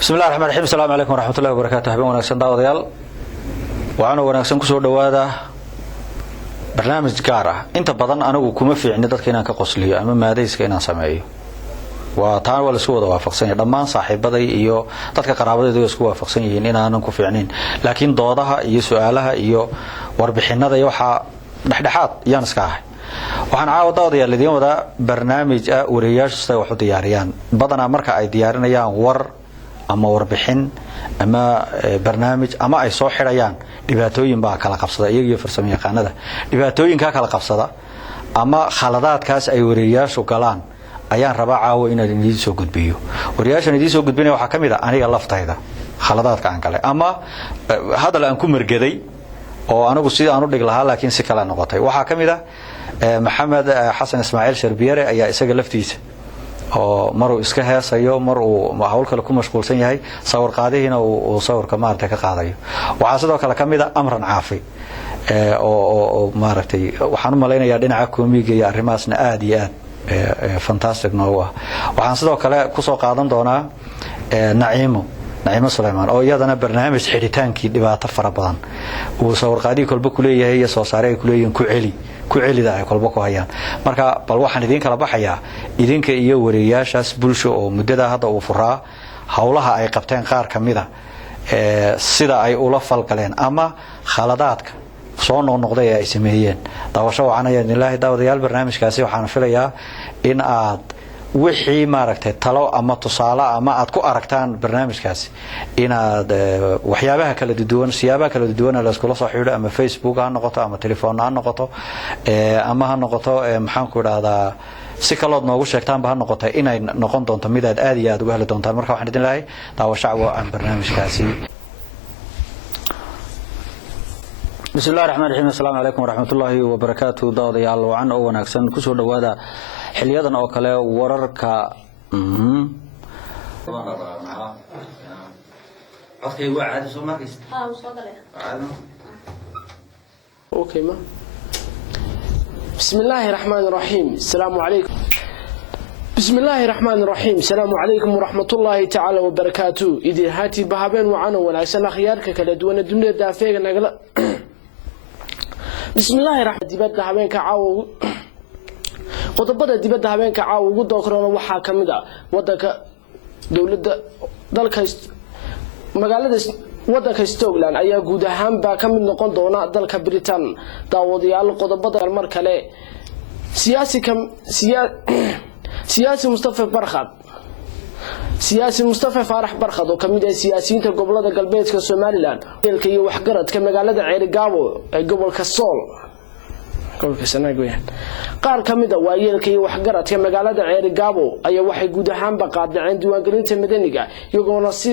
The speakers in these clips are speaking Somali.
بسم الله الرحمن الرحيم السلام عليكم ورحمة الله وبركاته habeen wanaagsan daawadayaal waxaan wanaagsan ku soo dhawaada barnaamij gaar ah inta badan anigu kuma fiicni dadka inaan ka qosliyo ama maadayska inaan sameeyo waa taan wala soo wada waafaqsan dhammaan saaxiibaday iyo dadka qaraabadooda isku waafaqsan yihiin inaanan ku fiicnin laakiin doodaha iyo su'aalaha iyo warbixinada iyo waxa dhaxdhaxaad yaan iska ahay waxaan daawadayaal idin wada barnaamij wareeyaasha wax u diyaariyaan badana marka ay diyaarinayaan war ama warbixin ama barnaamij ama ay soo xirayaan dhibaatooyin baa kala qabsada iyaga farsamayaqaanada dhibaatooyinka kala qabsada ama khaladaadkaas ay wareeyaashu galaan ayaan rabaa caawo inaan idin soo gudbiyo wareeyaashan idin soo gudbinay waxa kamid ah aniga laftayda khaladaadka aan galay ama hadal aan ku margaday oo anigu sidii aan u dhig lahaa laakiin si kala noqotay waxa kamid ah maxamed xasan ismaaciil sharbiyare ayaa isaga laftiisa oo maruu iska heesayo mar uu hawl kale ku mashquulsan yahay sawir qaadihiina uu sawirka maartay ka qaadayo waxa sidoo kale kamid ah amran caafi oo maartay waxaan u maleynayaa dhinaca koomiga iyo arrimaasna aad iyo aad fantastic noogu ah waxaan sidoo kale ku soo qaadan doonaa naciimo Suleymaan oo iyadana barnaamij xidhitaankii dhibaato fara badan uu sawir qaadi kolba ku leeyahay iyo soo saaray ku leeyihiin ku celida ay kolba ku hayaan marka bal waxaan idin kala baxayaa idinka iyo wareeyaashaas bulsho oo muddada hadda uu furaa hawlaha ay qabteen qaar kamida sida ay ula falgaleen ama khaladaadka soo noqnoqday ay sameeyeen daawasho wacanayaan ilaahay daawadayaal barnaamijkaasi waxaan filayaa in aad wixii maaragtay talo ama tusaale ama aad ku aragtaan barnaamijkaasi inaad waxyaabaha kala duwan siyaabaha kala duwan la isku soo xiriiro ama Facebook ha noqoto ama telefoon ha noqoto ama ha noqoto maxaan ku raahdaa si kalood noogu sheegtaan ba ha noqoto inay noqon doonto mid aad iyo aad uga heli doontaan marka waxaan idin leeyahay daawasho aan barnaamijkaasi بسم الله الرحمن الرحيم السلام عليكم ورحمة الله وبركاته daawadayaal wacan oo wanaagsan ku soo dhawaada xiliyadan oo kale wararka okay waa caadi soo markaysa soo galay okay ma bismillahir rahmanir rahim assalamu alaykum bismillahir rahmanir rahim assalamu alaykum warahmatullahi ta'ala wa barakatuh idin haati bahabeen wacan oo wanaagsan akhiyaarka kala duwan dunida daafeega nagala bismillahir rahmanir dibadda habeenka caawo qodobada dibadda habeenka caawo ugu dookroona waxa kamid ah wadanka dawladda dalka magaalada wadanka Scotland ayaa guud ahaan ba kamid noqon doona dalka Britain daawadayaal qodobada mar kale siyaasi Mustafa Farax Barkhad oo kamid ah siyaasiyiinta gobolada galbeedka Somaliland eelka iyo waxgaradka magaalada Ceerigaabo ee gobolka Sool gobolka Sanaag weeyaan qaar kamid ah waayeelka iyo waxgaradka magaalada Ceerigaabo ayaa waxay guud ahaan ba qaadaceen diiwaangelinta madaniga iyagoona si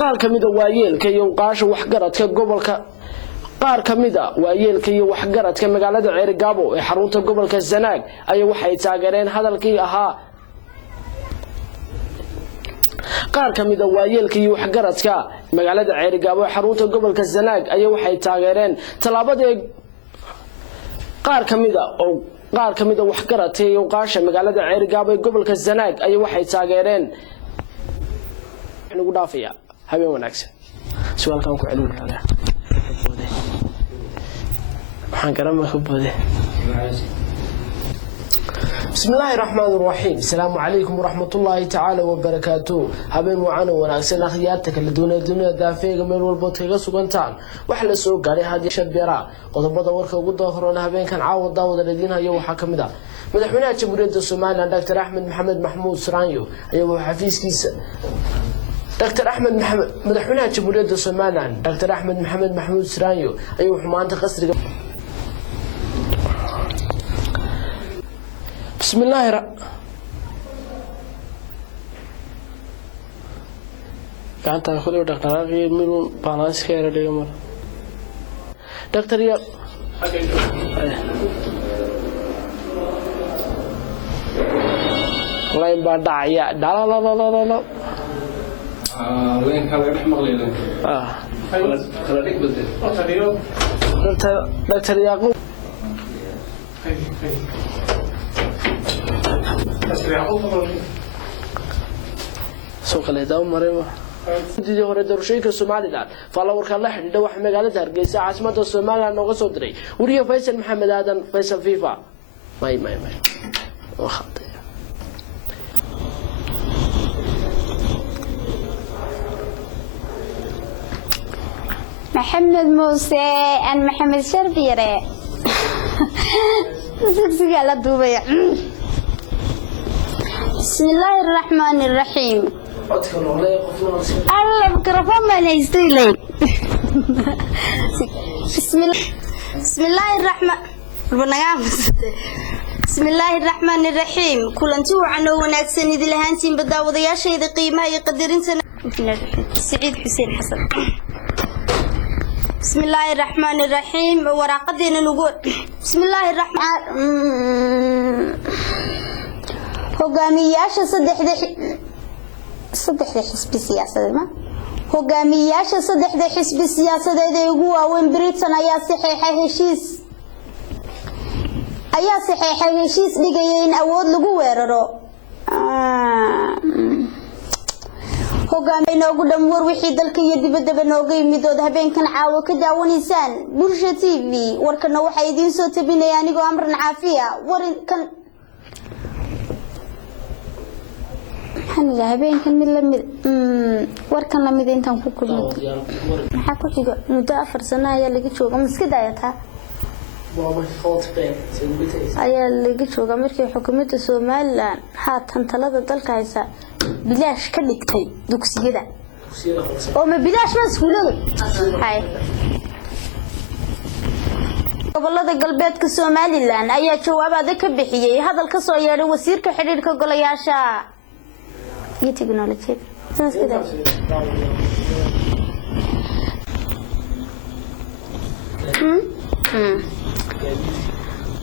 qaar kamid ah waayeelka iyo qaasho waxgaradka gobolka qaar kamid ah waayeelka iyo waxgaradka magaalada Ceerigaabo ee xarunta gobolka Sanaag ayaa waxay taageereen hadalkii ahaa qaar kamid ah waayeelka iyo waxgaradka magaalada Ceerigaabo ee xarunta gobolka Sanaag ayaa waxay taageereen talaabada qaar kamid ah waxgaradka iyo qaasha magaalada Ceerigaabo ee gobolka Sanaag ayaa waxay taageereen ugu dhaafaya habeen wanaagsan su'aalkan ku celin kara waxaan garama ku boode بسم الله الرحمن الرحيم السلام عليكم ورحمة الله تعالى وبركاته habeen wacan oo wanaagsan akhyaarta kala dunida daafeega meel walba taga sugantaan wax la soo gaaray hadii shabira qodobada warka ugu dooran habeenkan caawa daawada leedinayo waxa kamid ah madaxweynaha jamhuuriyadda Soomaaliland Dr. Axmed Maxamed Maxmuud Siraanyo ayaa xafiiskiisa Dr. Axmed Maxamed madaxweynaha jamhuuriyadda Soomaaliland Dr. Axmed Maxamed Maxmuud Siraanyo ayaa maanta qasriga بسم الله كانت أخذ دكتور غير من بالانس كير اليوم دكتور يا الله يبارك يا لا لا لا لا لا وين كان يروح مغلي خليك بدي دكتور يعقوب سوق الهداوة مريمة دي هore doorashooyinka Soomaaliland falawarka la xidhiidha wax magaalada Hargeysa caasimada Soomaaliland nooga soo diray wariye Faysal Maxamed Aadan Faysal FIFA may waxaad محمد موسى أن محمد شربيرة سكسي على دبي بسم الله الرحمن الرحيم الله ميكروفون ما نيستيلي بسم الله الرحمن بسم الله الرحمن الرحيم كل انتو عنو وناكسن إذا لهانتين بداوض يا شيء ذي قيمة يقدرين سنة سعيد حسين حسن بسم الله الرحمن الرحيم وراقدين نقول بسم الله الرحمن هجامياش صدح حزب السياسة ما هجامياش صدح حزب السياسة ده يقوى وين بريتنا يا صحيح هشيس لجيين أود لجوه ررو hogaamay noogu dhamwar wixii dalka iyo dibadda nooga yimid habeen kan caawa ka daawanaysan Bulsha TV warkana waxa idin soo tabinaya anigoo amran caafiya warinkan hanla habeenkan mid la mid warkan la mid intaan ku kulmay waxa ku xiga muddo 4 sano ayaa laga jooga miska daayata ayaa laga jooga markii xukuumadda Soomaaliland haatan talada dalka haysa bilaash ka dhigtay dugsiyada oo ma bilaash ma iskuulada hay gobolada galbeedka Soomaaliland ayaa jawaab ka bixiyay hadal ka soo yeeray wasiirka xiriirka golayaasha iyo tiknoolajiyada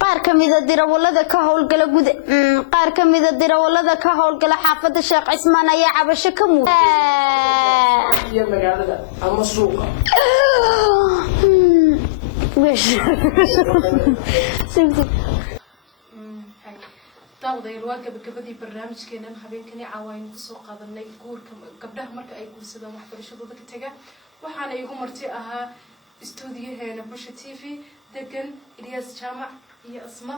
qaar kamida dirawalada ka howlgala xaafada Sheekh Cismaan ayaa cabasho ka iyo magaalada ama suuqa daawadayaal waa gabagabadii barnaamijkeenan habeenkani caawaynu kusoo qaadanay guurka gabdhaha marka ay guursadaan waxbarashadooda ka taga waxaana igu marti ahaa istuudiyaheena Bulsha TV degan Ilyas Jaamac iyo Asma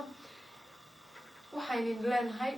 waxaynu leenahay